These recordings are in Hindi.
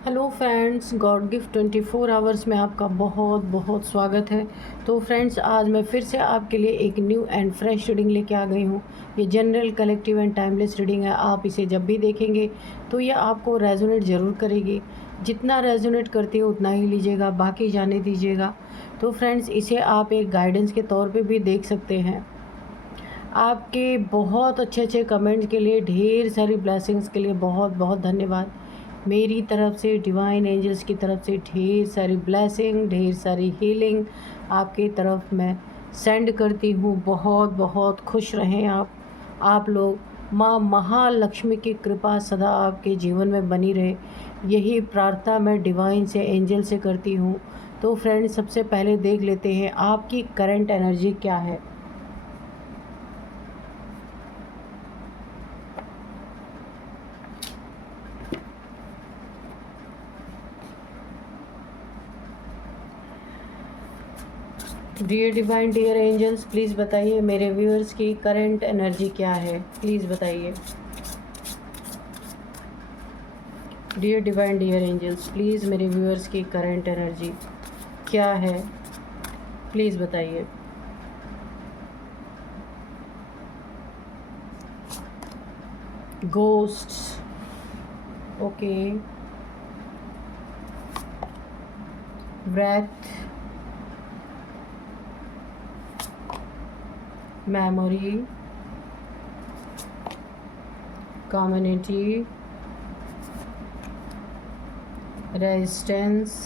Hello friends, God gift 24 hours में आपका बहुत बहुत स्वागत है। तो फ्रेंड्स, आज मैं फिर से आपके लिए एक न्यू एंड फ्रेश रीडिंग लेके आ गई हूँ। ये general, collective and timeless reading है। आप इसे जब भी देखेंगे तो ये आपको रेजोनेट ज़रूर करेगी। जितना रेजोनेट करती है उतना ही लीजिएगा, बाकी जाने दीजिएगा। तो फ्रेंड्स, इसे आप एक गाइडेंस के तौर पर भी देख सकते हैं। आपके बहुत अच्छे अच्छे कमेंट्स के लिए, ढेर सारी ब्लेसिंग्स के लिए बहुत बहुत धन्यवाद। मेरी तरफ से, डिवाइन एंजल्स की तरफ से ढेर सारी ब्लेसिंग, ढेर सारी हीलिंग आपकी तरफ मैं सेंड करती हूँ। बहुत बहुत खुश रहें आप लोग। माँ महालक्ष्मी की कृपा सदा आपके जीवन में बनी रहे, यही प्रार्थना मैं डिवाइन से, एंजल से करती हूँ। तो फ्रेंड्स, सबसे पहले देख लेते हैं आपकी करंट एनर्जी क्या है। Dear divine, dear angels, please बताइए मेरे व्यूअर्स की करंट एनर्जी क्या है। प्लीज़ बताइए। Dear divine, dear angels, please मेरे व्यूअर्स की करंट एनर्जी क्या है, प्लीज़ बताइए। Ghosts, okay. Breath, memory, community, resistance,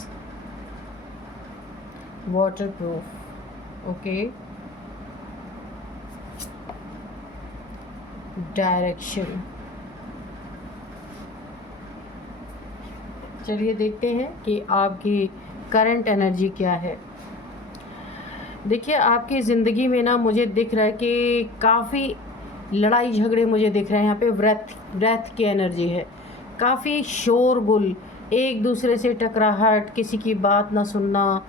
waterproof, okay, direction। चलिए देखते हैं कि आपकी करंट एनर्जी क्या है। देखिए, आपकी ज़िंदगी में ना मुझे दिख रहा है कि काफ़ी लड़ाई झगड़े मुझे दिख रहे हैं। यहाँ पे ब्रेथ की एनर्जी है। काफ़ी शोरगुल, एक दूसरे से टकराहट, किसी की बात ना सुनना,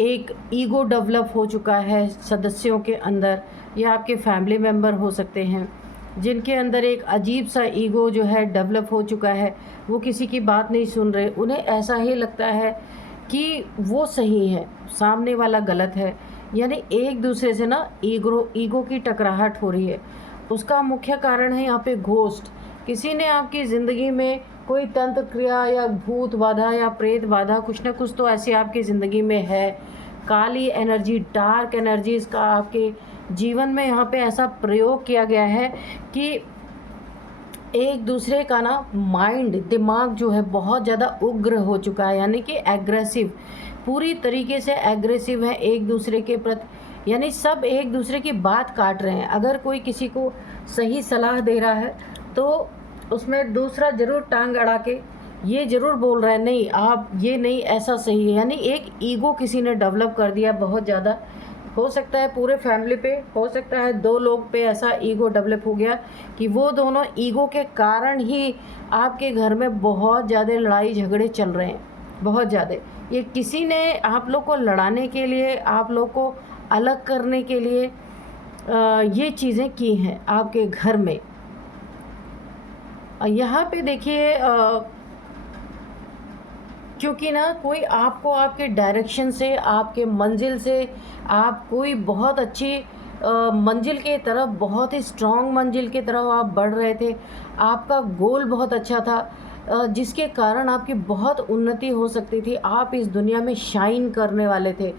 एक ईगो डेवलप हो चुका है सदस्यों के अंदर। या आपके फैमिली मेम्बर हो सकते हैं जिनके अंदर एक अजीब सा ईगो जो है डेवलप हो चुका है। वो किसी की बात नहीं सुन रहे। उन्हें ऐसा ही लगता है कि वो सही है, सामने वाला गलत है। यानी एक दूसरे से ना ईगो की टकराहट हो रही है। उसका मुख्य कारण है यहाँ पे घोस्ट। किसी ने आपकी ज़िंदगी में कोई तंत्र क्रिया या भूत बाधा या प्रेत बाधा, कुछ ना कुछ तो ऐसी आपकी ज़िंदगी में है। काली एनर्जी, डार्क एनर्जीज़ का आपके जीवन में यहाँ पे ऐसा प्रयोग किया गया है कि एक दूसरे का ना माइंड, दिमाग जो है बहुत ज़्यादा उग्र हो चुका है। यानी कि एग्रेसिव, पूरी तरीके से एग्रेसिव है एक दूसरे के प्रति। यानी सब एक दूसरे की बात काट रहे हैं। अगर कोई किसी को सही सलाह दे रहा है तो उसमें दूसरा ज़रूर टांग अड़ा के ये ज़रूर बोल रहा है, नहीं आप ये नहीं, ऐसा सही है। यानी एक ईगो किसी ने डेवलप कर दिया बहुत ज़्यादा। हो सकता है पूरे फैमिली पे, हो सकता है दो लोग पे ऐसा ईगो डेवलप हो गया कि वो दोनों ईगो के कारण ही आपके घर में बहुत ज़्यादा लड़ाई झगड़े चल रहे हैं, बहुत ज़्यादा। ये किसी ने आप लोग को लड़ाने के लिए, आप लोग को अलग करने के लिए ये चीज़ें की हैं आपके घर में। यहाँ पे देखिए, क्योंकि ना कोई आपको आपके डायरेक्शन से, आपके मंजिल से, आप कोई बहुत अच्छी मंजिल के तरफ, बहुत ही स्ट्रॉन्ग मंजिल की तरफ आप बढ़ रहे थे। आपका गोल बहुत अच्छा था, जिसके कारण आपकी बहुत उन्नति हो सकती थी। आप इस दुनिया में शाइन करने वाले थे।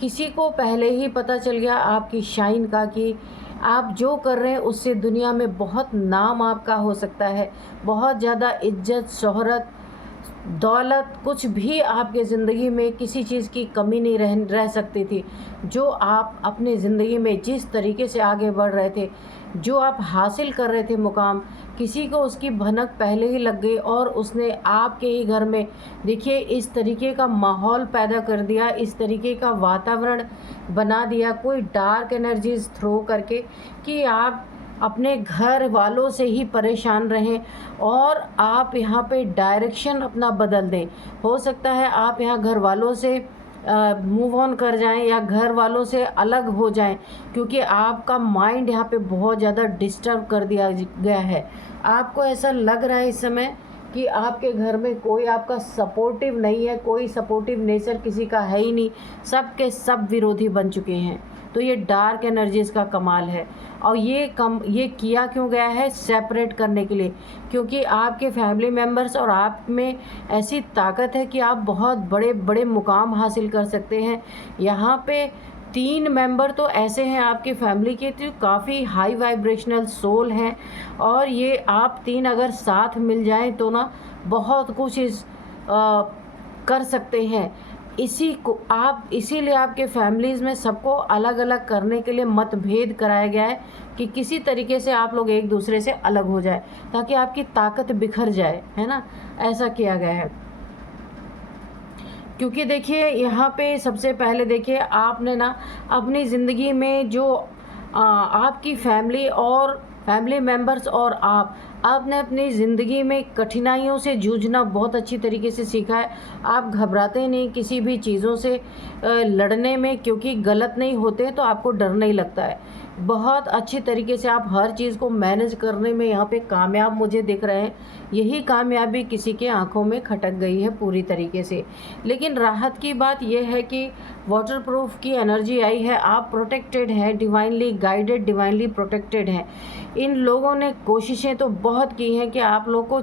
किसी को पहले ही पता चल गया आपकी शाइन का कि आप जो कर रहे हैं उससे दुनिया में बहुत नाम आपका हो सकता है। बहुत ज़्यादा इज्जत, शोहरत, दौलत, कुछ भी आपके ज़िंदगी में किसी चीज़ की कमी नहीं रह सकती थी। जो आप अपने ज़िंदगी में जिस तरीके से आगे बढ़ रहे थे, जो आप हासिल कर रहे थे मुकाम, किसी को उसकी भनक पहले ही लग गई और उसने आपके ही घर में देखिए इस तरीके का माहौल पैदा कर दिया, इस तरीके का वातावरण बना दिया, कोई डार्क एनर्जीज थ्रो करके, कि आप अपने घर वालों से ही परेशान रहें और आप यहाँ पे डायरेक्शन अपना बदल दें। हो सकता है आप यहाँ घर वालों से मूव ऑन कर जाएं या घर वालों से अलग हो जाएं, क्योंकि आपका माइंड यहाँ पे बहुत ज़्यादा डिस्टर्ब कर दिया गया है। आपको ऐसा लग रहा है इस समय कि आपके घर में कोई आपका सपोर्टिव नहीं है, कोई सपोर्टिव नेचर किसी का है ही नहीं, सब के सब विरोधी बन चुके हैं। तो ये डार्क एनर्जीज़ का कमाल है। और ये किया क्यों गया है? सेपरेट करने के लिए, क्योंकि आपके फैमिली मेम्बर्स और आप में ऐसी ताकत है कि आप बहुत बड़े बड़े मुकाम हासिल कर सकते हैं। यहाँ पे 3 मेंबर तो ऐसे हैं आपकी फैमिली के जो काफ़ी हाई वाइब्रेशनल सोल हैं, और ये आप 3 अगर साथ मिल जाएं तो ना बहुत कुछ कर सकते हैं। इसीलिए आपके फैमिलीज़ में सबको अलग अलग करने के लिए मतभेद कराया गया है कि किसी तरीके से आप लोग एक दूसरे से अलग हो जाए, ताकि आपकी ताकत बिखर जाए, है ना। ऐसा किया गया है। क्योंकि देखिए यहाँ पे सबसे पहले देखिए, आपने ना अपनी ज़िंदगी में जो आपकी फैमिली और फैमिली मेम्बर्स और आपने अपनी ज़िंदगी में कठिनाइयों से जूझना बहुत अच्छी तरीके से सीखा है। आप घबराते नहीं किसी भी चीज़ों से लड़ने में, क्योंकि गलत नहीं होते तो आपको डर नहीं लगता है। बहुत अच्छी तरीके से आप हर चीज़ को मैनेज करने में यहाँ पे कामयाब मुझे दिख रहे हैं। यही कामयाबी किसी के आंखों में खटक गई है पूरी तरीके से। लेकिन राहत की बात यह है कि वाटरप्रूफ की एनर्जी आई है, आप प्रोटेक्टेड हैं, डिवाइनली गाइडेड, डिवाइनली प्रोटेक्टेड हैं। इन लोगों ने कोशिशें तो बहुत की हैं कि आप लोग को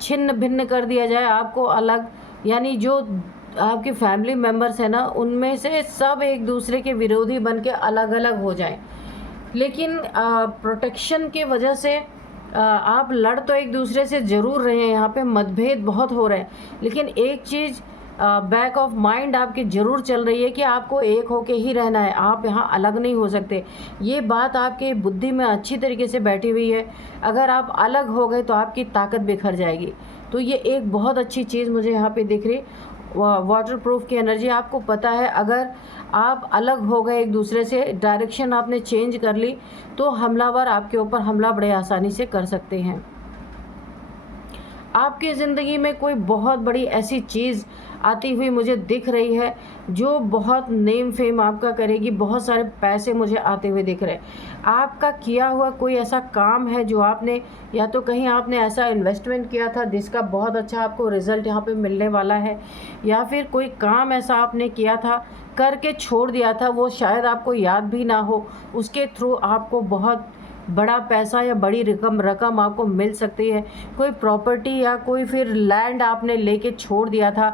छिन्न भिन्न कर दिया जाए, आपको अलग, यानी जो आपकी फैमिली मेम्बर्स हैं ना, उनमें से सब एक दूसरे के विरोधी बन के अलग अलग हो जाएं। लेकिन प्रोटेक्शन की वजह से आप लड़ तो एक दूसरे से ज़रूर रहे हैं, यहाँ पे मतभेद बहुत हो रहे हैं, लेकिन एक चीज़ बैक ऑफ माइंड आपकी ज़रूर चल रही है कि आपको एक होके ही रहना है, आप यहाँ अलग नहीं हो सकते। ये बात आपके बुद्धि में अच्छी तरीके से बैठी हुई है। अगर आप अलग हो गए तो आपकी ताकत बिखर जाएगी। तो ये एक बहुत अच्छी चीज़ मुझे यहाँ पे दिख रही। वाटरप्रूफ की एनर्जी, आपको पता है अगर आप अलग हो गए एक दूसरे से, डायरेक्शन आपने चेंज कर ली, तो हमलावर आपके ऊपर हमला बड़े आसानी से कर सकते हैं। आपकी ज़िंदगी में कोई बहुत बड़ी ऐसी चीज़ आती हुई मुझे दिख रही है जो बहुत नेम फेम आपका करेगी, बहुत सारे पैसे मुझे आते हुए दिख रहे हैं। आपका किया हुआ कोई ऐसा काम है जो आपने, या तो कहीं आपने ऐसा इन्वेस्टमेंट किया था जिसका बहुत अच्छा आपको रिज़ल्ट यहाँ पे मिलने वाला है, या फिर कोई काम ऐसा आपने किया था, करके छोड़ दिया था, वो शायद आपको याद भी ना हो, उसके थ्रू आपको बहुत बड़ा पैसा या बड़ी रकम आपको मिल सकती है। कोई प्रॉपर्टी या कोई फिर लैंड आपने लेके छोड़ दिया था,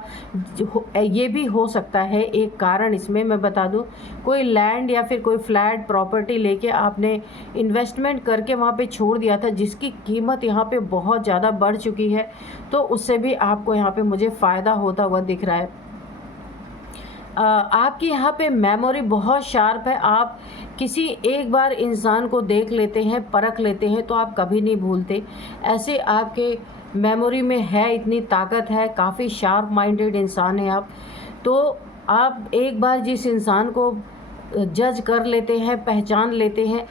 ये भी हो सकता है एक कारण इसमें मैं बता दूं। कोई लैंड या फिर कोई फ्लैट प्रॉपर्टी लेके आपने इन्वेस्टमेंट करके वहाँ पे छोड़ दिया था, जिसकी कीमत यहाँ पे बहुत ज़्यादा बढ़ चुकी है, तो उससे भी आपको यहाँ पे मुझे फ़ायदा होता हुआ दिख रहा है। आपकी यहाँ पे मेमोरी बहुत शार्प है। आप किसी एक बार इंसान को देख लेते हैं, परख लेते हैं, तो आप कभी नहीं भूलते। ऐसे आपके मेमोरी में है, इतनी ताकत है, काफ़ी शार्प माइंडेड इंसान हैं आप। तो आप एक बार जिस इंसान को जज कर लेते हैं, पहचान लेते हैं,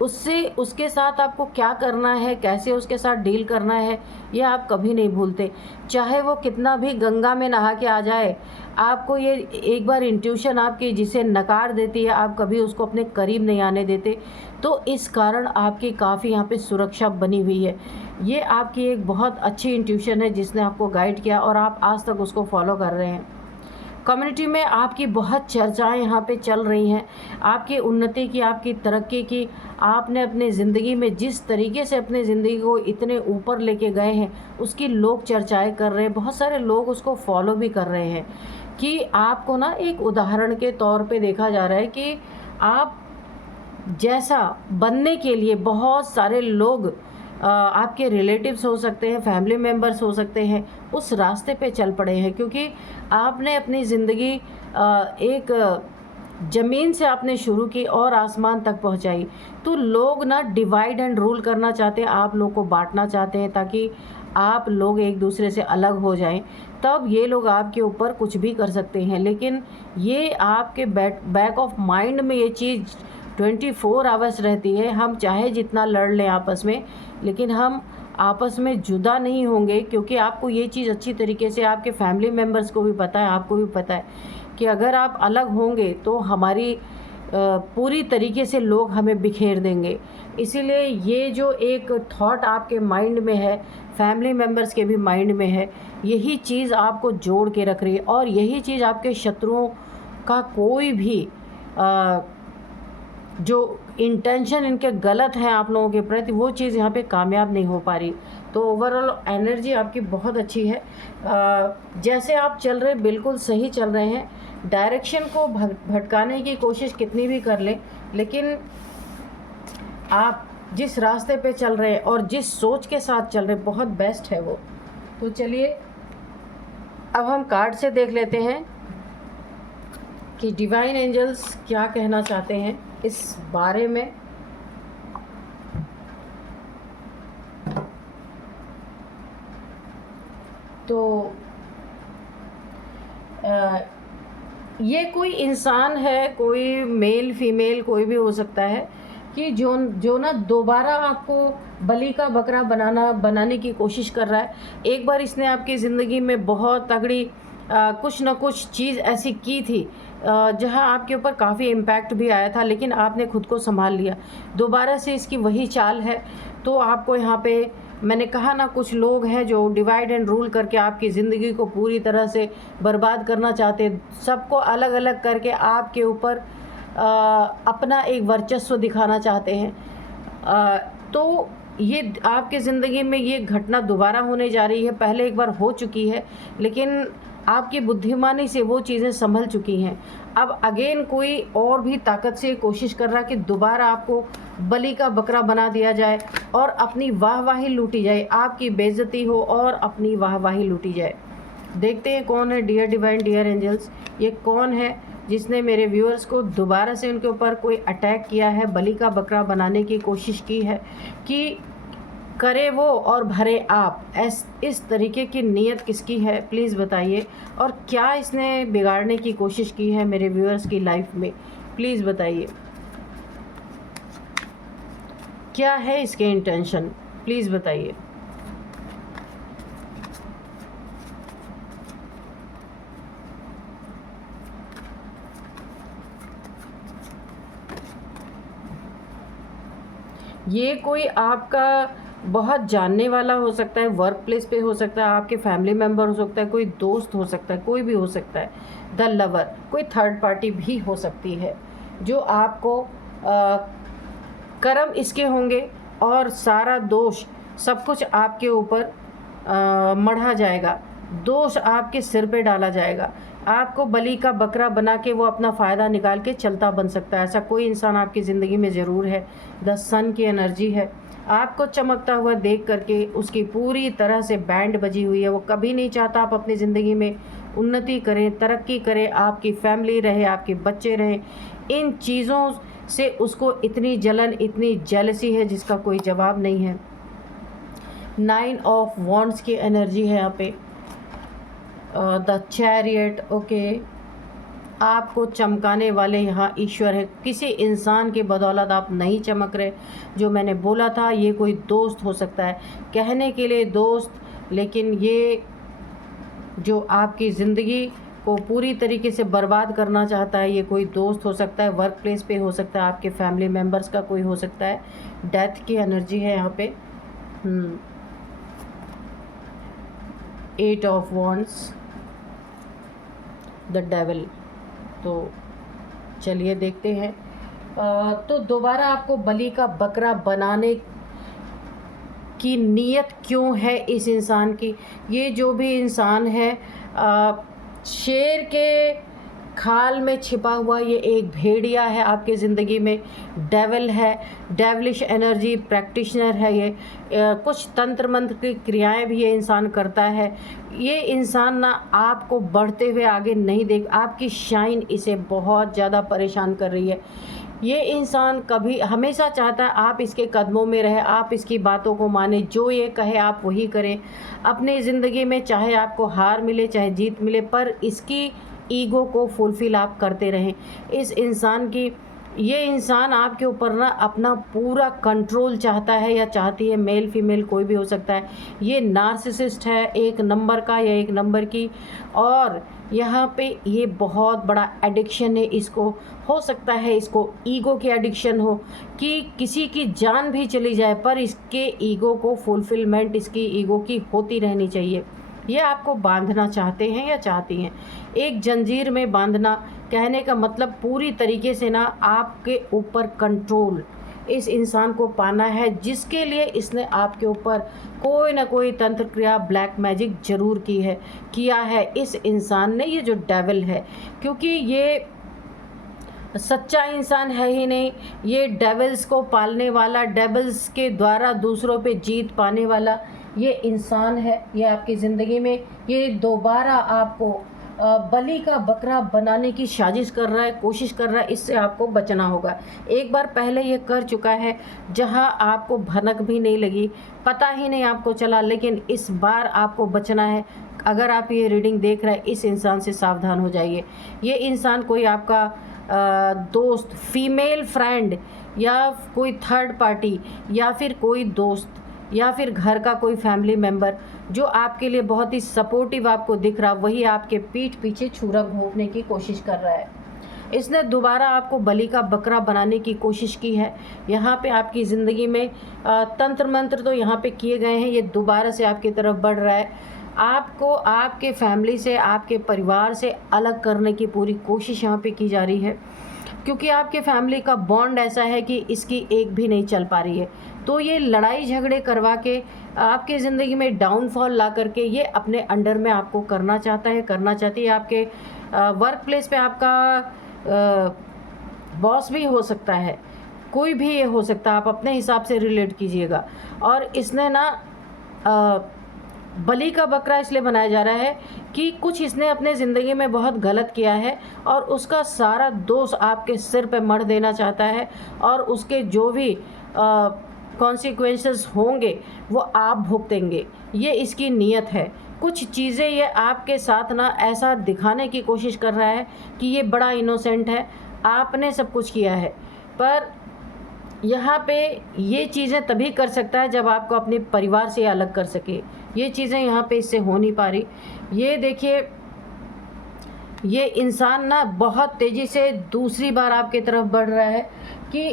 उसके साथ आपको क्या करना है, कैसे उसके साथ डील करना है, ये आप कभी नहीं भूलते। चाहे वो कितना भी गंगा में नहा के आ जाए, आपको ये एक बार इंट्यूशन आपकी जिसे नकार देती है, आप कभी उसको अपने करीब नहीं आने देते। तो इस कारण आपकी काफ़ी यहाँ पे सुरक्षा बनी हुई है। ये आपकी एक बहुत अच्छी इंट्यूशन है जिसने आपको गाइड किया, और आप आज तक उसको फॉलो कर रहे हैं। कम्युनिटी में आपकी बहुत चर्चाएं यहाँ पे चल रही हैं, आपकी उन्नति की, आपकी तरक्की की। आपने अपने ज़िंदगी में जिस तरीके से अपनी ज़िंदगी को इतने ऊपर लेके गए हैं, उसकी लोग चर्चाएं कर रहे हैं, बहुत सारे लोग उसको फॉलो भी कर रहे हैं। कि आपको ना एक उदाहरण के तौर पे देखा जा रहा है कि आप जैसा बनने के लिए बहुत सारे लोग, आपके रिलेटिव्स हो सकते हैं, फैमिली मेम्बर्स हो सकते हैं, उस रास्ते पे चल पड़े हैं। क्योंकि आपने अपनी ज़िंदगी एक ज़मीन से आपने शुरू की और आसमान तक पहुंचाई। तो लोग ना डिवाइड एंड रूल करना चाहते हैं, आप लोग को बांटना चाहते हैं, ताकि आप लोग एक दूसरे से अलग हो जाएं। तब ये लोग आपके ऊपर कुछ भी कर सकते हैं। लेकिन ये आपके बैक ऑफ माइंड में ये चीज़ 24 आवर्स रहती है। हम चाहे जितना लड़ लें आपस में, लेकिन हम आपस में जुदा नहीं होंगे। क्योंकि आपको ये चीज़ अच्छी तरीके से, आपके फैमिली मेम्बर्स को भी पता है, आपको भी पता है कि अगर आप अलग होंगे तो हमारी पूरी तरीके से लोग हमें बिखेर देंगे। इसीलिए ये जो एक थॉट आपके माइंड में है, फैमिली मेम्बर्स के भी माइंड में है, यही चीज़ आपको जोड़ के रख रही है और यही चीज़ आपके शत्रुओं का कोई भी जो इंटेंशन इनके गलत है आप लोगों के प्रति, वो चीज़ यहाँ पे कामयाब नहीं हो पा रही। तो ओवरऑल एनर्जी आपकी बहुत अच्छी है। जैसे आप चल रहे बिल्कुल सही चल रहे हैं। डायरेक्शन को भटकाने की कोशिश कितनी भी कर लें, लेकिन आप जिस रास्ते पे चल रहे हैं और जिस सोच के साथ चल रहे हैं, बहुत बेस्ट है वो। तो चलिए अब हम कार्ड से देख लेते हैं कि डिवाइन एंजल्स क्या कहना चाहते हैं इस बारे में। तो ये कोई इंसान है, कोई मेल फीमेल कोई भी हो सकता है कि जो ना दोबारा आपको बलि का बकरा बनाने की कोशिश कर रहा है। एक बार इसने आपकी ज़िंदगी में बहुत तगड़ी कुछ ना कुछ चीज़ ऐसी की थी जहां आपके ऊपर काफ़ी इम्पैक्ट भी आया था, लेकिन आपने खुद को संभाल लिया। दोबारा से इसकी वही चाल है। तो आपको यहाँ पे मैंने कहा ना, कुछ लोग हैं जो डिवाइड एंड रूल करके आपकी ज़िंदगी को पूरी तरह से बर्बाद करना चाहते हैं। सबको अलग अलग करके आपके ऊपर अपना एक वर्चस्व दिखाना चाहते हैं। तो ये आपके ज़िंदगी में ये घटना दोबारा होने जा रही है। पहले एक बार हो चुकी है, लेकिन आपकी बुद्धिमानी से वो चीज़ें संभल चुकी हैं। अब अगेन कोई और भी ताकत से कोशिश कर रहा है कि दोबारा आपको बलि का बकरा बना दिया जाए और अपनी वाहवाही लूटी जाए, आपकी बेइज्जती हो और अपनी वाहवाही लूटी जाए। देखते हैं कौन है डियर डिवाइन, डियर एंजल्स, ये कौन है जिसने मेरे व्यूअर्स को दोबारा से उनके ऊपर कोई अटैक किया है, बलि का बकरा बनाने की कोशिश की है कि करे वो और भरे आप। इस तरीके की नीयत किसकी है प्लीज़ बताइए। और क्या इसने बिगाड़ने की कोशिश की है मेरे व्यूअर्स की लाइफ में, प्लीज़ बताइए। क्या है इसके इंटेंशन, प्लीज़ बताइए। ये कोई आपका बहुत जानने वाला हो सकता है, वर्क प्लेस पे हो सकता है, आपके फैमिली मेम्बर हो सकता है, कोई दोस्त हो सकता है, कोई भी हो सकता है, द लवर, कोई थर्ड पार्टी भी हो सकती है जो आपको कर्म इसके होंगे और सारा दोष सब कुछ आपके ऊपर मढ़ा जाएगा, दोष आपके सिर पे डाला जाएगा। आपको बलि का बकरा बना के वो अपना फ़ायदा निकाल के चलता बन सकता है। ऐसा कोई इंसान आपकी ज़िंदगी में ज़रूर है। द सन की एनर्जी है। आपको चमकता हुआ देख करके उसकी पूरी तरह से बैंड बजी हुई है। वो कभी नहीं चाहता आप अपनी ज़िंदगी में उन्नति करें, तरक्की करें, आपकी फैमिली रहे, आपके बच्चे रहें। इन चीज़ों से उसको इतनी जलन, इतनी जेलसी है जिसका कोई जवाब नहीं है। 9 ऑफ वॉन्ड्स की एनर्जी है यहाँ पे। द चैरियट, ओके, आपको चमकाने वाले यहाँ ईश्वर है। किसी इंसान की बदौलत आप नहीं चमक रहे। जो मैंने बोला था, ये कोई दोस्त हो सकता है, कहने के लिए दोस्त, लेकिन ये जो आपकी ज़िंदगी को पूरी तरीके से बर्बाद करना चाहता है, ये कोई दोस्त हो सकता है, वर्क प्लेस पे हो सकता है, आपके फैमिली मेम्बर्स का कोई हो सकता है। डेथ की एनर्जी है यहाँ पे। 8 ऑफ वॉन्ड्स, द डेविल। तो चलिए देखते हैं। तो दोबारा आपको बलि का बकरा बनाने की नीयत क्यों है इस इंसान की। ये जो भी इंसान है, शेर के खाल में छिपा हुआ ये एक भेड़िया है आपके ज़िंदगी में। डेविल है, डेविलिश एनर्जी प्रैक्टिशनर है ये। कुछ तंत्र मंत्र की क्रियाएं भी ये इंसान करता है। ये इंसान ना आपको बढ़ते हुए आगे नहीं देख, आपकी शाइन इसे बहुत ज़्यादा परेशान कर रही है। ये इंसान कभी हमेशा चाहता है आप इसके कदमों में रहे, आप इसकी बातों को माने, जो ये कहे आप वही करें अपनी ज़िंदगी में, चाहे आपको हार मिले चाहे जीत मिले, पर इसकी ईगो को फुलफ़िल आप करते रहें। इस इंसान की ये इंसान आपके ऊपर ना अपना पूरा कंट्रोल चाहता है या चाहती है, मेल फीमेल कोई भी हो सकता है। ये नार्सिसिस्ट है, एक नंबर का या एक नंबर की, और यहाँ पे ये बहुत बड़ा एडिक्शन है इसको। हो सकता है इसको ईगो की एडिक्शन हो कि किसी की जान भी चली जाए पर इसके ईगो को फुलफिलमेंट इसकी ईगो की होती रहनी चाहिए। ये आपको बांधना चाहते हैं या चाहती हैं, एक जंजीर में बांधना। कहने का मतलब पूरी तरीके से ना आपके ऊपर कंट्रोल इस इंसान को पाना है, जिसके लिए इसने आपके ऊपर कोई ना कोई तंत्र क्रिया ब्लैक मैजिक ज़रूर किया है इस इंसान ने, ये जो डेविल है। क्योंकि ये सच्चा इंसान है ही नहीं, ये डेविल्स को पालने वाला, डेविल्स के द्वारा दूसरों पे जीत पाने वाला ये इंसान है। ये आपकी ज़िंदगी में ये दोबारा आपको बलि का बकरा बनाने की साजिश कर रहा है, कोशिश कर रहा है। इससे आपको बचना होगा। एक बार पहले ये कर चुका है जहां आपको भनक भी नहीं लगी, पता ही नहीं आपको चला, लेकिन इस बार आपको बचना है। अगर आप ये रीडिंग देख रहे हैं, इस इंसान से सावधान हो जाइए। ये इंसान कोई आपका दोस्त, फीमेल फ्रेंड, या कोई थर्ड पार्टी, या फिर कोई दोस्त, या फिर घर का कोई फैमिली मेम्बर जो आपके लिए बहुत ही सपोर्टिव आपको दिख रहा, वही आपके पीठ पीछे छुरा घोंपने की कोशिश कर रहा है। इसने दोबारा आपको बलि का बकरा बनाने की कोशिश की है। यहाँ पे आपकी ज़िंदगी में तंत्र मंत्र तो यहाँ पे किए गए हैं, ये दोबारा से आपकी तरफ बढ़ रहा है। आपको आपके फैमिली से, आपके परिवार से अलग करने की पूरी कोशिश यहाँ पे की जा रही है, क्योंकि आपके फैमिली का बॉन्ड ऐसा है कि इसकी एक भी नहीं चल पा रही है। तो ये लड़ाई झगड़े करवा के आपके ज़िंदगी में डाउनफॉल ला करके ये अपने अंडर में आपको करना चाहता है, करना चाहती है। आपके वर्क प्लेस पे आपका बॉस भी हो सकता है, कोई भी ये हो सकता है, आप अपने हिसाब से रिलेट कीजिएगा। और इसने ना बलि का बकरा इसलिए बनाया जा रहा है कि कुछ इसने अपने ज़िंदगी में बहुत गलत किया है और उसका सारा दोष आपके सिर पे मढ़ देना चाहता है, और उसके जो भी कॉन्सिक्वेंसेस होंगे वो आप भुगतेंगे। ये इसकी नीयत है। कुछ चीज़ें ये आपके साथ ना ऐसा दिखाने की कोशिश कर रहा है कि ये बड़ा इनोसेंट है, आपने सब कुछ किया है। पर यहाँ पे ये चीज़ें तभी कर सकता है जब आपको अपने परिवार से अलग कर सके। ये चीज़ें यहाँ पे इससे हो नहीं पा रही। ये देखिए, ये इंसान ना बहुत तेज़ी से दूसरी बार आपकी तरफ बढ़ रहा है कि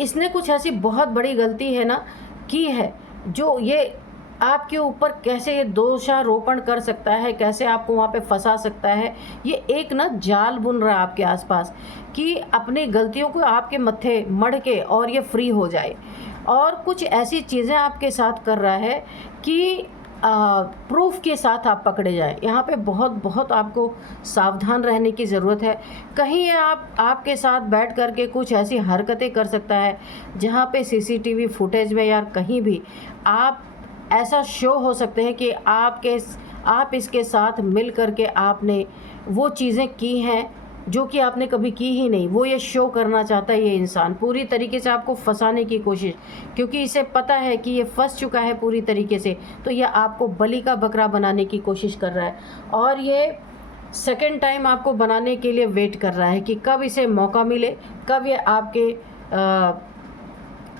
इसने कुछ ऐसी बहुत बड़ी गलती है ना की है, जो ये आपके ऊपर कैसे ये दोषारोपण कर सकता है, कैसे आपको वहाँ पे फंसा सकता है। ये एक ना जाल बुन रहा है आपके आसपास कि अपनी गलतियों को आपके मत्थे मढ़ के और ये फ्री हो जाए। और कुछ ऐसी चीज़ें आपके साथ कर रहा है कि प्रूफ के साथ आप पकड़े जाएं। यहाँ पे बहुत बहुत आपको सावधान रहने की ज़रूरत है। कहीं ये आपके साथ बैठ कर के कुछ ऐसी हरकतें कर सकता है जहाँ पे सीसीटीवी फुटेज में या कहीं भी आप ऐसा शो हो सकते हैं कि आप इसके साथ मिल कर के आपने वो चीज़ें की हैं जो कि आपने कभी की ही नहीं। वो ये शो करना चाहता है ये इंसान, पूरी तरीके से आपको फंसाने की कोशिश, क्योंकि इसे पता है कि ये फंस चुका है पूरी तरीके से। तो ये आपको बलि का बकरा बनाने की कोशिश कर रहा है, और ये सेकंड टाइम आपको बनाने के लिए वेट कर रहा है कि कब इसे मौका मिले, कब ये आपके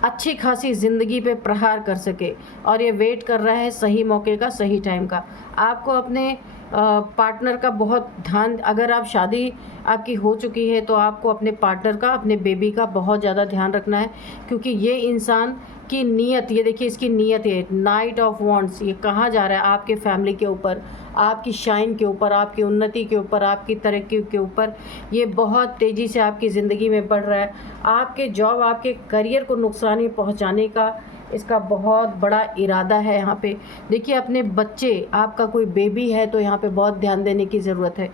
अच्छी खासी ज़िंदगी पे प्रहार कर सके। और ये वेट कर रहा है सही मौके का, सही टाइम का। आपको अपने पार्टनर का बहुत ध्यान, अगर आप शादी आपकी हो चुकी है तो आपको अपने पार्टनर का, अपने बेबी का बहुत ज़्यादा ध्यान रखना है, क्योंकि ये इंसान की नीयत, ये देखिए इसकी नीयत है नाइट ऑफ वॉन्ड्स। ये कहाँ जा रहा है? आपके फैमिली के ऊपर, आपकी शाइन के ऊपर, आपकी उन्नति के ऊपर, आपकी तरक्की के ऊपर ये बहुत तेज़ी से आपकी ज़िंदगी में बढ़ रहा है। आपके जॉब, आपके करियर को नुकसान पहुँचाने का इसका बहुत बड़ा इरादा है। यहाँ पे देखिए, अपने बच्चे, आपका कोई बेबी है तो यहाँ पे बहुत ध्यान देने की ज़रूरत है।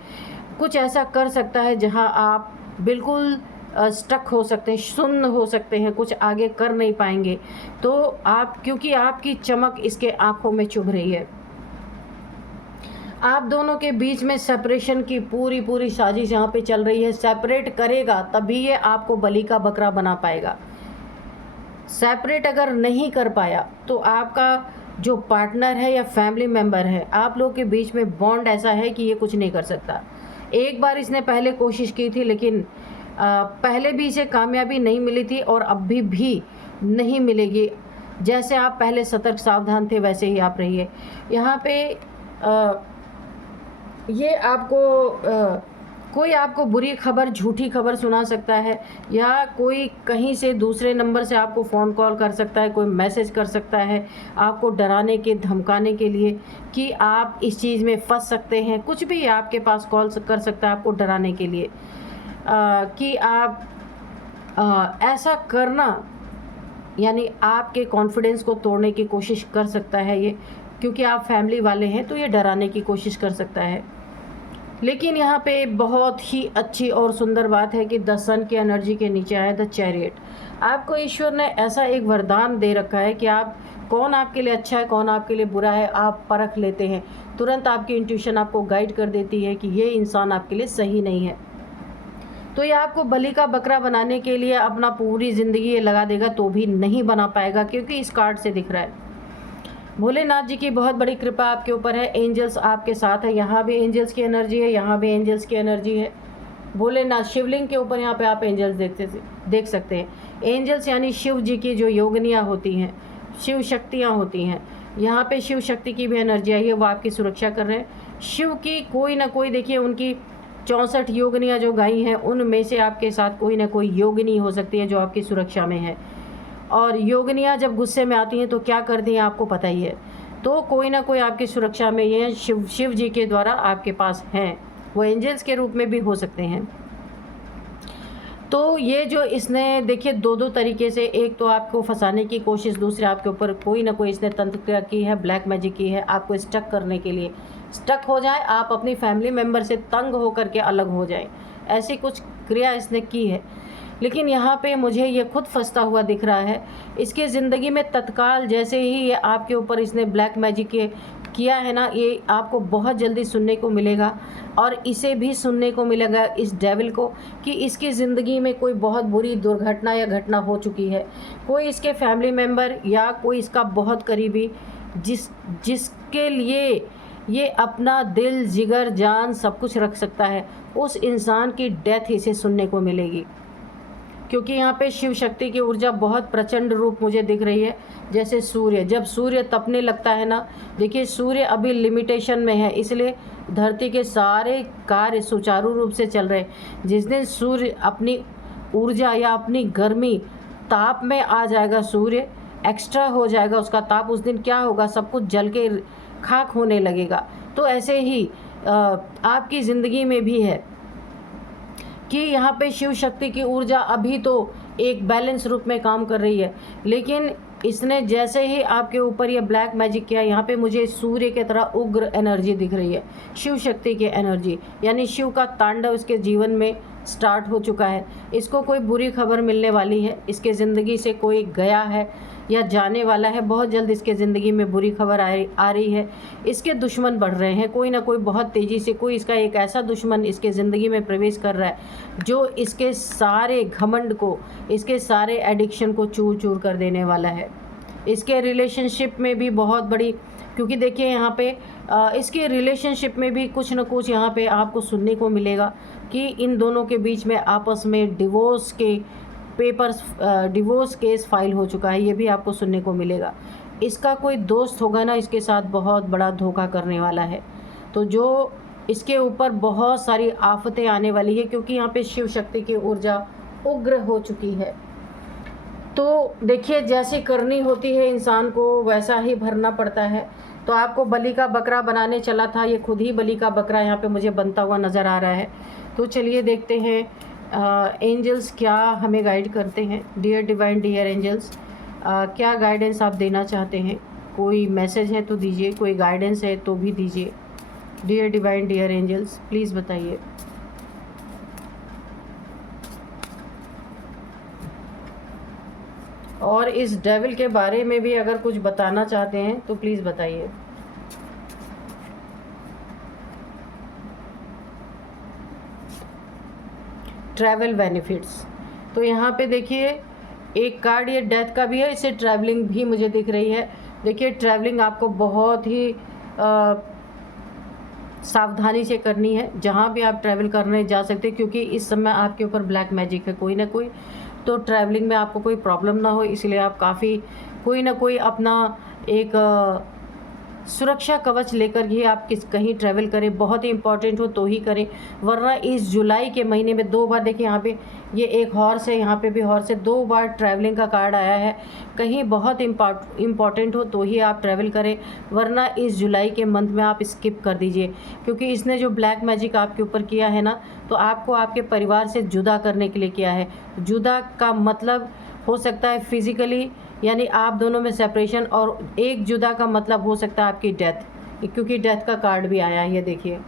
कुछ ऐसा कर सकता है जहाँ आप बिल्कुल स्टक हो सकते हैं, सुन्न हो सकते हैं, कुछ आगे कर नहीं पाएंगे। तो आप, क्योंकि आपकी चमक इसके आँखों में चुभ रही है। आप दोनों के बीच में सेपरेशन की पूरी साजिश यहाँ पे चल रही है। सेपरेट करेगा तभी ये आपको बलि का बकरा बना पाएगा। सेपरेट अगर नहीं कर पाया तो आपका जो पार्टनर है या फैमिली मेम्बर है, आप लोगों के बीच में बॉन्ड ऐसा है कि ये कुछ नहीं कर सकता। एक बार इसने पहले कोशिश की थी, लेकिन पहले भी इसे कामयाबी नहीं मिली थी और अभी भी नहीं मिलेगी। जैसे आप पहले सतर्क सावधान थे वैसे ही आप रहिए। यहाँ पे ये आपको कोई आपको बुरी खबर, झूठी खबर सुना सकता है, या कोई कहीं से दूसरे नंबर से आपको फ़ोन कॉल कर सकता है, कोई मैसेज कर सकता है आपको डराने के, धमकाने के लिए कि आप इस चीज़ में फंस सकते हैं। कुछ भी आपके पास कॉल कर सकता है आपको डराने के लिए कि आप ऐसा करना, यानी आपके कॉन्फिडेंस को तोड़ने की कोशिश कर सकता है ये, क्योंकि आप फैमिली वाले हैं तो ये डराने की कोशिश कर सकता है। लेकिन यहाँ पे बहुत ही अच्छी और सुंदर बात है कि द सन की एनर्जी के नीचे आया द चैरियट। आपको ईश्वर ने ऐसा एक वरदान दे रखा है कि आप कौन आपके लिए अच्छा है, कौन आपके लिए बुरा है, आप परख लेते हैं। तुरंत आपकी इंट्यूशन आपको गाइड कर देती है कि ये इंसान आपके लिए सही नहीं है। तो ये आपको बलि का बकरा बनाने के लिए अपना पूरी ज़िंदगी ये लगा देगा तो भी नहीं बना पाएगा, क्योंकि इस कार्ड से दिख रहा है भोलेनाथ जी की बहुत बड़ी कृपा आपके ऊपर है। एंजल्स आपके साथ है, यहाँ भी एंजल्स की एनर्जी है, यहाँ भी एंजल्स की एनर्जी है। भोलेनाथ शिवलिंग के ऊपर यहाँ पे आप एंजल्स देख सकते हैं। एंजल्स यानी शिव जी की जो योगनियाँ होती हैं, शिव शक्तियाँ होती हैं। यहाँ पे शिव शक्ति की भी एनर्जी आई है, वो आपकी सुरक्षा कर रहे हैं। शिव की कोई ना कोई, देखिए उनकी 64 योगनियाँ जो गाई हैं उनमें से आपके साथ कोई ना कोई योगिनी हो सकती है जो आपकी सुरक्षा में है। और योगिनियाँ जब गुस्से में आती हैं तो क्या करती हैं आपको पता ही है। तो कोई ना कोई आपकी सुरक्षा में ये शिव जी के द्वारा आपके पास हैं, वो एंजल्स के रूप में भी हो सकते हैं। तो ये जो इसने देखिए दो तरीके से, एक तो आपको फंसाने की कोशिश, दूसरे आपके ऊपर कोई ना कोई इसने तंत्र की है, ब्लैक मैजिक की है आपको स्टक करने के लिए। स्टक हो जाए आप, अपनी फैमिली मेम्बर से तंग होकर के अलग हो जाए, ऐसी कुछ क्रिया इसने की है। लेकिन यहाँ पे मुझे ये खुद फंसता हुआ दिख रहा है। इसके ज़िंदगी में तत्काल जैसे ही ये आपके ऊपर इसने ब्लैक मैजिक किया है ना, ये आपको बहुत जल्दी सुनने को मिलेगा। और इसे भी सुनने को मिलेगा, इस डेविल को, कि इसकी ज़िंदगी में कोई बहुत बुरी दुर्घटना या घटना हो चुकी है। कोई इसके फैमिली मेम्बर या कोई इसका बहुत करीबी जिसके लिए ये अपना दिल, जिगर, जान सब कुछ रख सकता है, उस इंसान की डेथ इसे सुनने को मिलेगी। क्योंकि यहाँ पे शिव शक्ति की ऊर्जा बहुत प्रचंड रूप मुझे दिख रही है। जैसे सूर्य, जब सूर्य तपने लगता है ना, देखिए सूर्य अभी लिमिटेशन में है, इसलिए धरती के सारे कार्य सुचारू रूप से चल रहे हैं। जिस दिन सूर्य अपनी ऊर्जा या अपनी गर्मी, ताप में आ जाएगा, सूर्य एक्स्ट्रा हो जाएगा उसका ताप, उस दिन क्या होगा, सब कुछ जल के खाक होने लगेगा। तो ऐसे ही आपकी ज़िंदगी में भी है कि यहाँ पे शिव शक्ति की ऊर्जा अभी तो एक बैलेंस रूप में काम कर रही है, लेकिन इसने जैसे ही आपके ऊपर ये ब्लैक मैजिक किया, यहाँ पे मुझे सूर्य के तरह उग्र एनर्जी दिख रही है, शिव शक्ति की एनर्जी, यानी शिव का तांडव इसके जीवन में स्टार्ट हो चुका है। इसको कोई बुरी खबर मिलने वाली है, इसके ज़िंदगी से कोई गया है या जाने वाला है, बहुत जल्द इसके ज़िंदगी में बुरी खबर आ रही है। इसके दुश्मन बढ़ रहे हैं, कोई ना कोई बहुत तेज़ी से, कोई इसका एक ऐसा दुश्मन इसके ज़िंदगी में प्रवेश कर रहा है जो इसके सारे घमंड को, इसके सारे एडिक्शन को चूर चूर कर देने वाला है। इसके रिलेशनशिप में भी बहुत बड़ी, क्योंकि देखिए यहाँ पे इसके रिलेशनशिप में भी कुछ न कुछ यहाँ पे आपको सुनने को मिलेगा कि इन दोनों के बीच में आपस में डिवोर्स के पेपर्स, डिवोर्स केस फाइल हो चुका है, ये भी आपको सुनने को मिलेगा। इसका कोई दोस्त होगा ना, इसके साथ बहुत बड़ा धोखा करने वाला है, तो जो इसके ऊपर बहुत सारी आफतें आने वाली है, क्योंकि यहाँ पे शिव शक्ति की ऊर्जा उग्र हो चुकी है। तो देखिए जैसी करनी होती है इंसान को वैसा ही भरना पड़ता है। तो आपको बलि का बकरा बनाने चला था, ये खुद ही बलि का बकरा यहाँ पे मुझे बनता हुआ नज़र आ रहा है। तो चलिए देखते हैं एंजल्स क्या हमें गाइड करते हैं। डियर डिवाइन, डियर एंजल्स, क्या गाइडेंस आप देना चाहते हैं? कोई मैसेज है तो दीजिए, कोई गाइडेंस है तो भी दीजिए। Dear divine, dear angels, please बताइए। और इस डेविल के बारे में भी अगर कुछ बताना चाहते हैं तो प्लीज़ बताइए। ट्रैवल बेनिफिट्स, तो यहाँ पे देखिए एक कार्ड ये डेथ का भी है, इससे ट्रैवलिंग भी मुझे दिख रही है। देखिए ट्रैवलिंग आपको बहुत ही सावधानी से करनी है। जहाँ भी आप ट्रैवल करने जा सकते हैं, क्योंकि इस समय आपके ऊपर ब्लैक मैजिक है कोई ना कोई, तो ट्रैवलिंग में आपको कोई प्रॉब्लम ना हो, इसलिए आप काफ़ी कोई ना कोई अपना एक सुरक्षा कवच लेकर ही आप कहीं ट्रैवल करें। बहुत ही इंपॉर्टेंट हो तो ही करें, वरना इस जुलाई के महीने में 2 बार, देखिए यहाँ पे ये एक हॉर्स है, यहाँ पे भी हॉर्स है, 2 बार ट्रैवलिंग का कार्ड आया है। कहीं बहुत इम्पॉर्टेंट हो तो ही आप ट्रैवल करें, वरना इस जुलाई के मंथ में आप स्किप कर दीजिए, क्योंकि इसने जो ब्लैक मैजिक आपके ऊपर किया है ना, तो आपको आपके परिवार से जुदा करने के लिए किया है। जुदा का मतलब हो सकता है फिज़िकली, यानी आप दोनों में सेपरेशन, और एक जुदा का मतलब हो सकता है आपकी डेथ, क्योंकि डेथ का कार्ड भी आया है ये देखिए।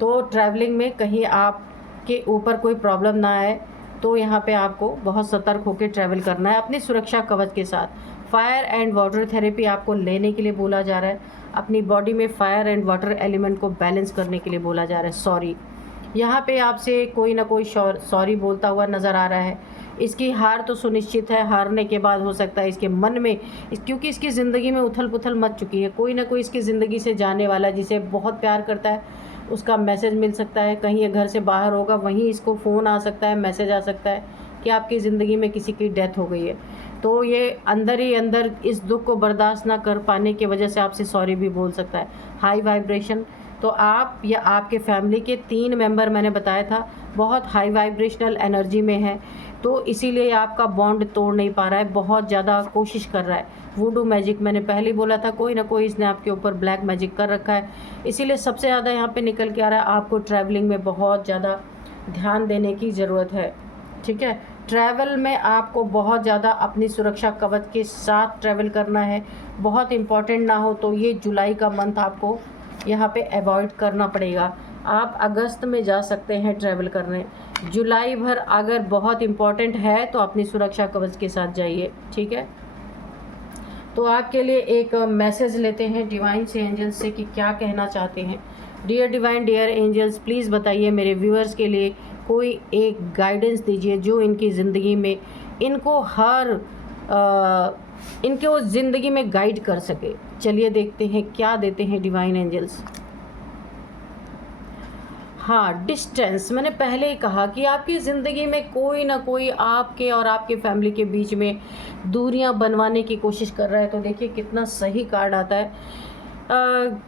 तो ट्रैवलिंग में कहीं आपके ऊपर कोई प्रॉब्लम ना आए, तो यहाँ पे आपको बहुत सतर्क होकर ट्रैवल करना है अपनी सुरक्षा कवच के साथ। फायर एंड वाटर थेरेपी आपको लेने के लिए बोला जा रहा है, अपनी बॉडी में फायर एंड वाटर एलिमेंट को बैलेंस करने के लिए बोला जा रहा है। सॉरी, यहाँ पे आपसे कोई ना कोई सॉरी बोलता हुआ नज़र आ रहा है। इसकी हार तो सुनिश्चित है, हारने के बाद हो सकता है इसके मन में, क्योंकि इसकी ज़िंदगी में उथल पुथल मच चुकी है, कोई ना कोई इसकी ज़िंदगी से जाने वाला जिसे बहुत प्यार करता है, उसका मैसेज मिल सकता है। कहीं ये घर से बाहर होगा, वहीं इसको फ़ोन आ सकता है, मैसेज आ सकता है कि आपकी ज़िंदगी में किसी की डेथ हो गई है। तो ये अंदर ही अंदर इस दुख को बर्दाश्त ना कर पाने की वजह से आपसे सॉरी भी बोल सकता है। हाई वाइब्रेशन, तो आप या आपके फैमिली के 3 मेंबर, मैंने बताया था, बहुत हाई वाइब्रेशनल एनर्जी में है, तो इसीलिए आपका बॉन्ड तोड़ नहीं पा रहा है, बहुत ज़्यादा कोशिश कर रहा है। वूडू मैजिक मैंने पहले ही बोला था, कोई ना कोई इसने आपके ऊपर ब्लैक मैजिक कर रखा है, इसीलिए सबसे ज़्यादा यहाँ पे निकल के आ रहा है। आपको ट्रैवलिंग में बहुत ज़्यादा ध्यान देने की ज़रूरत है, ठीक है। ट्रैवल में आपको बहुत ज़्यादा अपनी सुरक्षा कवच के साथ ट्रैवल करना है। बहुत इम्पॉर्टेंट ना हो तो ये जुलाई का मंथ आपको यहाँ पे अवॉइड करना पड़ेगा। आप अगस्त में जा सकते हैं ट्रैवल करने, जुलाई भर अगर बहुत इम्पॉर्टेंट है तो अपनी सुरक्षा कवच के साथ जाइए, ठीक है। तो आपके लिए एक मैसेज लेते हैं डिवाइन से, एंजल्स से, कि क्या कहना चाहते हैं। Dear divine, dear angels, please बताइए मेरे व्यूअर्स के लिए कोई एक गाइडेंस दीजिए जो इनकी ज़िंदगी में इनको इनको ज़िंदगी में गाइड कर सके। चलिए देखते हैं क्या देते हैं डिवाइन एंजल्स। हाँ, डिस्टेंस, मैंने पहले ही कहा कि आपकी ज़िंदगी में कोई ना कोई आपके और आपके फैमिली के बीच में दूरियां बनवाने की कोशिश कर रहा है। तो देखिए कितना सही कार्ड आता है।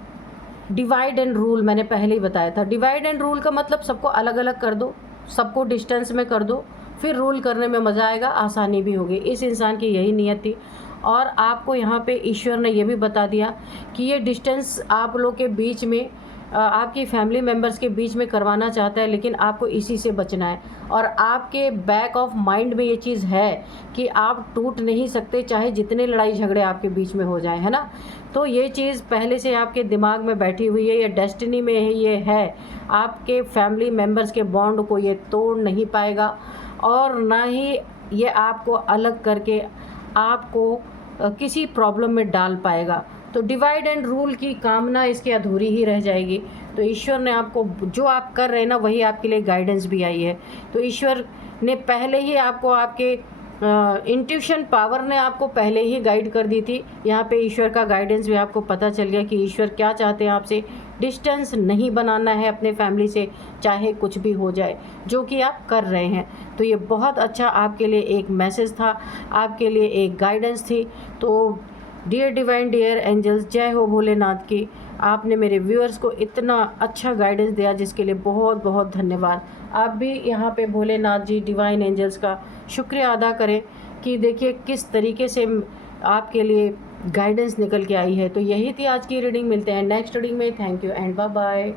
डिवाइड एंड रूल, मैंने पहले ही बताया था। डिवाइड एंड रूल का मतलब सबको अलग अलग कर दो, सबको डिस्टेंस में कर दो, फिर रूल करने में मज़ा आएगा, आसानी भी होगी। इस इंसान की यही नीयत थी, और आपको यहाँ पे ईश्वर ने यह भी बता दिया कि ये डिस्टेंस आप लोग के बीच में, आपकी फैमिली मेम्बर्स के बीच में करवाना चाहता है, लेकिन आपको इसी से बचना है। और आपके बैक ऑफ माइंड में ये चीज़ है कि आप टूट नहीं सकते, चाहे जितने लड़ाई झगड़े आपके बीच में हो जाए, है ना। तो ये चीज़ पहले से आपके दिमाग में बैठी हुई है, ये डेस्टिनी में है, ये है। आपके फैमिली मेम्बर्स के बॉन्ड को ये तोड़ नहीं पाएगा, और ना ही ये आपको अलग करके आपको किसी प्रॉब्लम में डाल पाएगा। तो डिवाइड एंड रूल की कामना इसकी अधूरी ही रह जाएगी। तो ईश्वर ने आपको, जो आप कर रहे हैं ना, वही आपके लिए गाइडेंस भी आई है। तो ईश्वर ने पहले ही आपको, आपके इंट्यूशन पावर ने आपको पहले ही गाइड कर दी थी। यहाँ पे ईश्वर का गाइडेंस भी आपको पता चल गया कि ईश्वर क्या चाहते हैं आपसे। डिस्टेंस नहीं बनाना है अपने फैमिली से, चाहे कुछ भी हो जाए, जो कि आप कर रहे हैं। तो ये बहुत अच्छा आपके लिए एक मैसेज था, आपके लिए एक गाइडेंस थी। तो डियर डिवाइन, डियर एंजल्स, जय हो भोलेनाथ की। आपने मेरे व्यूअर्स को इतना अच्छा गाइडेंस दिया, जिसके लिए बहुत बहुत धन्यवाद। आप भी यहाँ पे भोलेनाथ जी, डिवाइन एंजल्स का शुक्रिया अदा करें कि देखिए किस तरीके से आपके लिए गाइडेंस निकल के आई है। तो यही थी आज की रीडिंग। मिलते हैं नेक्स्ट रीडिंग में। Thank you and bye bye.